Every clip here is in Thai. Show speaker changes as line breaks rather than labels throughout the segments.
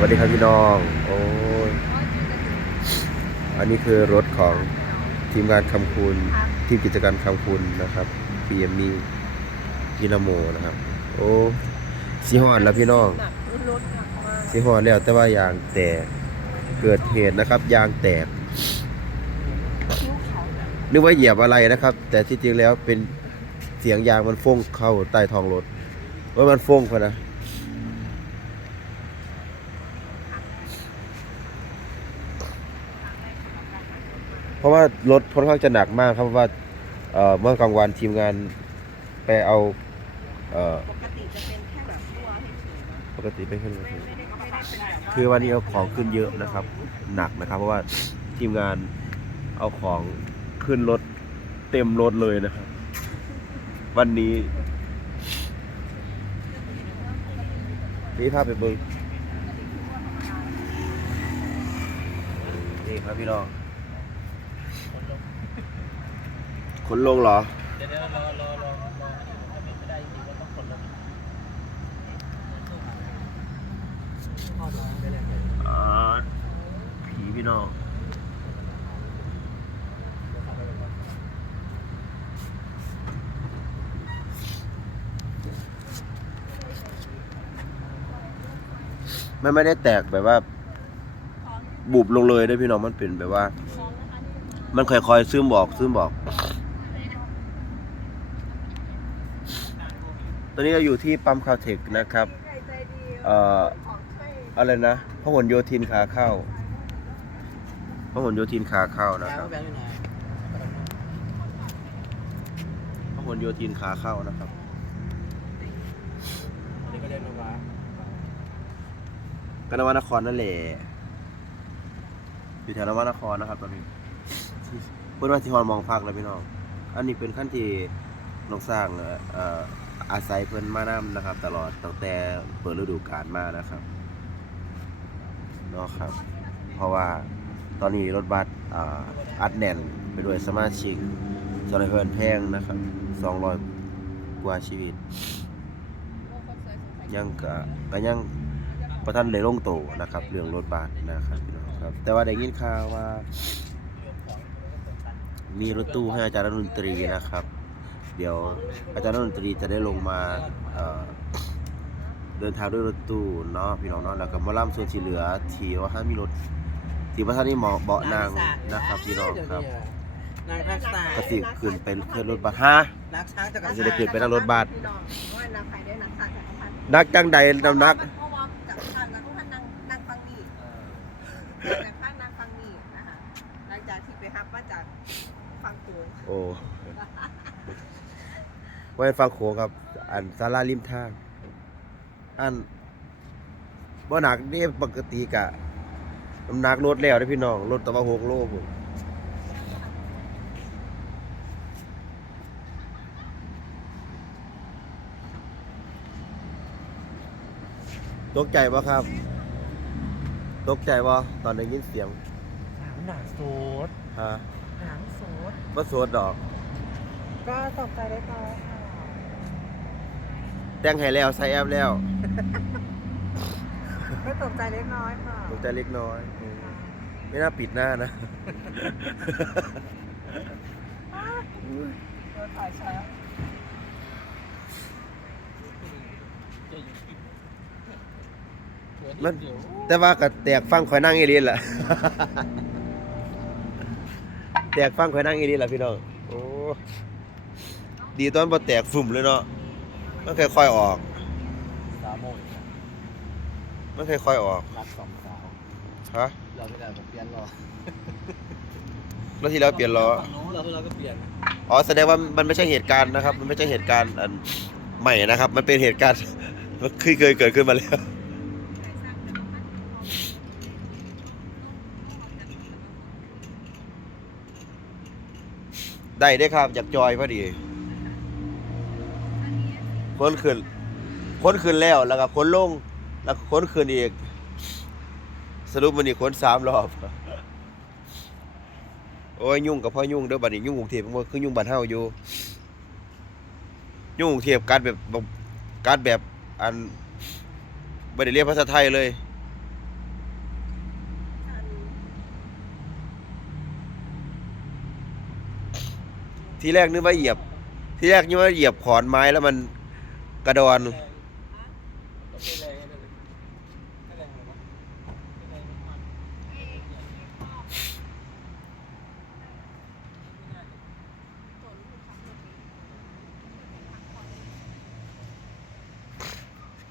สวัสดีครับพี่น้อง โอ้ยอันนี้คือรถของทีมงานคำคูณทีมกิจการคำคูณนะครับ PME พีนาโมนะครับ โอ้สีหอนแล้วพี่น้องสีหอนแล้วแต่ว่ายางแตกเกิดเหตุนะครับ ยางแตกนึกว่าเหยียบอะไรนะครับ แต่ที่จริงแล้วเป็นเสียงยางมันฟ้งเข้าใต้ท้องรถว่ามันฟ้งพอนะ เพราะว่ารถค่อนข้างจะหนักมากครับเพราะว่าเอ่อเมื่อกลางวันทีมงานไปเอาเอ่อ
ปกติจะเป็นแค่แบบตัวเฉยๆนะ
ปกติไม่ขึ้นรถ
ไม่ได้ไม่ได้เป็นแบบว่า
คือวันนี้เอาของขึ้นเยอะนะครับ หนักนะครับ เพราะว่าทีมงานเอาของขึ้นรถเต็มรถเลยนะครับ วันนี้นี่ภาพไปเบิ้งนี่ครับพี่น้อง ขนลงเหรอ
เดี๋ยวเดี๋ยวรอรอรอรอถ้าเป็นไม่ได้จริงๆก็ต้องคนลงเข้ามาได้เลย
อ่าผีพี่น้องมันไม่ได้แตกแบบว่า บุบลงเลยด้วยพี่น้องมันเป็นแบบว่า มันค่อยๆซึมบอกซึมบอก ตอนนี้เราอยู่ที่ปั๊มคาเทคนะครับเอ่อ
อะ
ไรนะพหลโยธินขาเข้าพหลโยธินขาเข้านะครับ
แบงค์อยู่ไหน
พหลโยธินขาเข้านะครับ
อันนี้ก็เรียนมาว่า
กนวนครนั่นแหละอยู่แถวนวนครนะครับตอนนี้เพื่อนว่าที่ฮอนมองพักแล้วพี่น้อง อันนี้เป็นขั้นที่น้องสร้างเอ่อ อาศัยเพิ่นมานำนะครับ ตลอดตั้งแต่เปิดฤดูกาลมานะครับเนาะครับ เพราะว่าตอนนี้รถบัสอ,อัดแน่นไปด้วยสมาชิกจนเพิ่นแพงนะครับ200กว่าชีวิต ยังก็ก็ยังประทันได้ลงโตนะครับ เรื่องรถบัสนะครับพี่น้องครับ แต่ว่าได้ยินข่าวว่า มีรถตู้ให้อาจารย์ดนตรีนะครับ เดี๋ยวอาจารย์ดนตรีจะได้ลงมาเอ่อเดินทางด้วยรถตู้เนาะพี่น้องเนาะแล้วก็หมาล่ำส่วนที่เหลือที่ว่าถ้ามีรถที่ว่าท่านนี่เหมาะเบาะนางนะครับพี่น้องครับ
นางทักษะ
ก็สิขึ้นเป็นขึ้นรถบัสฮะ
นักช้างจักร
จะได้ขึ้นไปนั่งรถบัส
พี่น้องว่านักใครได้นักสัตว์ของท่าน
นักจังใดนำนัก
เพราะว่าจากทางจากทุกท่านนั่งนั่งฟังนี่จากท่านนั่งฟังนี่นะคะหลังจากที่ไปฮับมาจากฟังโขง
โอ้ ไว้ฟังโขงครับ อันสาราริมทาง อันบ่หนักนี่ปกติกะน้ำหนักรถแล้วเด้อพี่น้องรถตะวันหกโลผมตกใจปะครับ ตกใจปะตอนได้ยินเสียง
หนังโซด
ฮะ
หนังโซด
บ่โสดดอก
ก็ตกใจได้ไหม
แต่งให้แล้วใส่แอปแล้ว
ไม่ตกใจเล็กน้อยค่ะ
ตกใจเล็กน้อยไม่น่าปิดหน้านะ
ถ่ายช้า
มัน แต่ว่าก็แตกฟังข่อยนั่งอีหลีล่ะ แตกฟังข่อยนั่งอีหลีล่ะพี่น้อง โอ้ ดีตอนบ่แตกฝุ่มเลยเนาะ มันค่อยๆออก
สามโมง
มันค่อยๆออก
รักสองสาว
ฮะ
เราไม่ได้ผมเปลี่ยนรอ
แล้วที่แล้วเปลี่ยนล้อ
ฝั่งนู้นเราเราก็เปลี่ยน
อ๋อ แสดงว่ามันไม่ใช่เหตุการณ์นะครับ มันไม่ใช่เหตุการณ์อันใหม่นะครับ มันเป็นเหตุการณ์มันเคยเคยเกิดขึ้นมาแล้ว ได้ได้อครับ อยากจอยพอดี ขนขึ้นขนขึ้นแล้วแล้วก็ขนลง แล้วก็นขึ้นอีก สรุปมันนี่ขนสามรอบ โอ้ยยุ่งกับพ่อยุ่งเด้อบัดนี้ยุ่งกรุงเทพมันคือยุ่งบ้านเฮาอยู่ ยุ่งกรุงเทพการแบบการแบบอันไม่ได้เรียกภาษาไทยเลยที่แรกนึกว่าเหยียบ ที่แรกนึกว่าเหยียบขอนไม้แล้วมัน กระดอน
ต้องเป็นแระให้แรงมัน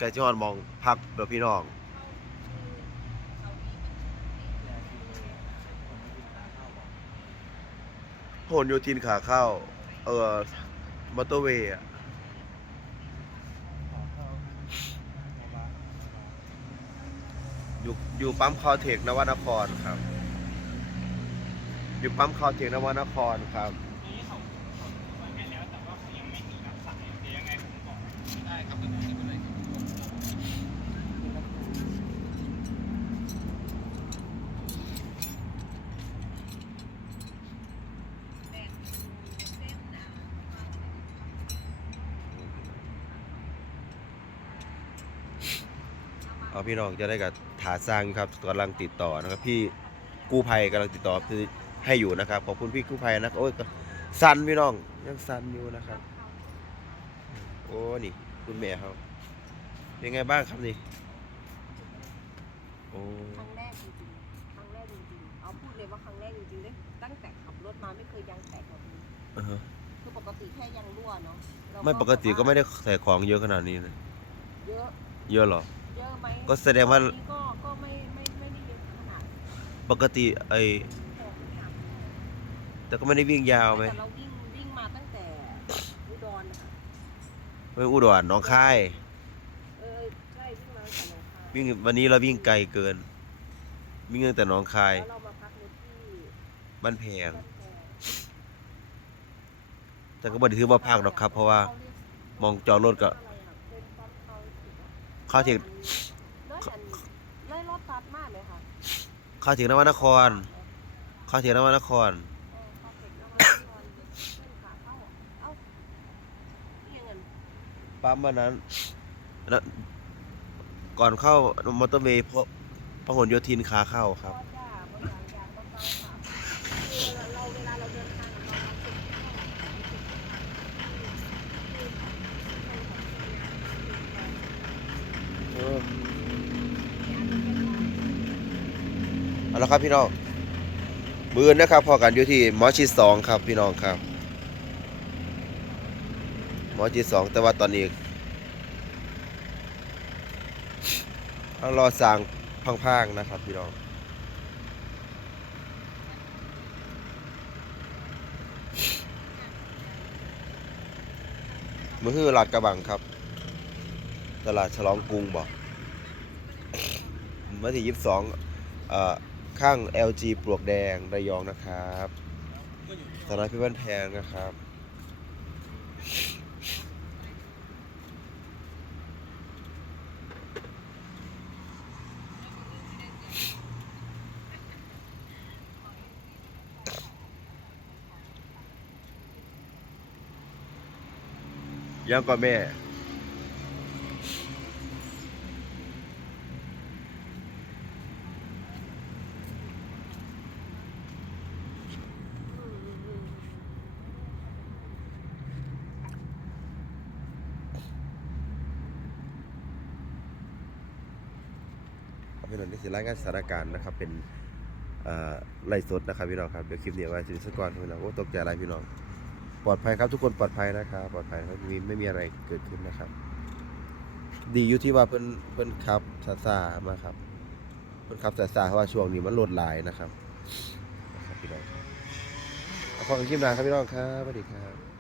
กระจอนมองพักเดี๋ยวพี่น้องโหนโยทินขาเข้า เออมอเตอร์เวย์อะ อยู่อยู่ปั๊มคอเทคนวนครครับ อยู่ปั๊มคอเทคนวนครครับ เอาพี่น้องจะได้กับถาสร้างครับกำลังติดต่อนะครับ พี่กู้ภัยกำลังติดต่อคือให้อยู่นะครับขอบคุณพี่กู้ภัยนะโอ้ยก็สันพี่น้องยังสันอยู่นะครับ โอ้นี่คุณแม่เขาเป็นไงบ้างครับนี่โอ้
ครั้งแรกจริงๆครั้งแรกจริงๆเอาพูดเลยว่าครั้งแรกจริงๆเลยตั้งแต่ขับรถมาไม่เคยยางแตกแบบนี้
อ่าฮะ
คือปกติแค่ยางรั่วเนาะเรา
ไม่ปกติก็ไม่ได้ใส่ของเยอะขนาดนี้นะ
เยอะ
เยอะเหรอ
เยอะไหม
ก็แสดงว่า
อันนี้ก็ก็ไม่ไม่ไม่ได้เยอะขนาด
ปกติไอ
แค่ไม่หนัก
แต่ก็ไม่ได้วิ่งยาวไหม
แต่เราวิ่งวิ่งมาตั้งแต่อุดรนะคะ
ไม่อุดรหน้องค่าย
เออใช่วิ่งมาตั้งแต่หนองคาย
วิ่งวันนี้เราวิ่งไกลเกิน วิ่งตั้งแต่หน้องคาย
แล้วเรามาพักรถที่
บ้านแพง
บ้านแพง
แต่ก็บ่ได้ถือว่าภาคหรอกครับ เพราะว่ามองจอดรถก็
อะไรอะเป็นปั๊มเขาสิบอะ
เข้าถึง
เลยอันเลยรถตัดมากเลยค่ะ
เข้าถึงนวนคร เข้าถึงนวนคร
ข้าถึงนวนครขึ้นขาเข้าเอ้านี่ยังไง
ปั๊มวันนั้นก่อนเข้ามอเตอร์เวย์พพหลโยธินขาเข้าครับ
พ่ออเราเวลาเราเดินทางเราเราสุดที่
เอาละครับพี่น้องมือนะครับพอกันอยู่ที่หมอชิดสองครับพี่น้องครับหมอชิดสองแต่ว่าตอนนี้ต้องรอสั่งพังๆนะครับพี่น้องมือฮือลาดกระบังครับ ตลาดฉลองกรุงบอกเมื่อที่ยี่สิบสองเอ่อ ข้าง LG ปลวกแดงระยองนะครับสนาพิบันแพงนะครับ ยังก็แม่ ครับพี่น้องนี่สิรายงานสถานการณ์นะครับ เป็นไล่สดนะครับพี่น้องครับเดี๋ยวคลิปนี้ไว้สิสก่อนพี่น้องโอ้ตกใจอะไรพี่น้องปลอดภัยครับทุกคนปลอดภัยนะครับปลอดภัยไม่มีไม่มีอะไรเกิดขึ้นนะครับ ดีอยู่ที่ว่าเพิ่นเพิ่นขับซาซามาครับ เพิ่นขับซาซาเพราะว่าช่วงนี้มันโลดหลายนะครับนะครับพี่น้องครับขอบคุณคลิปหน้าครับพี่น้องครับสวัสดีครับ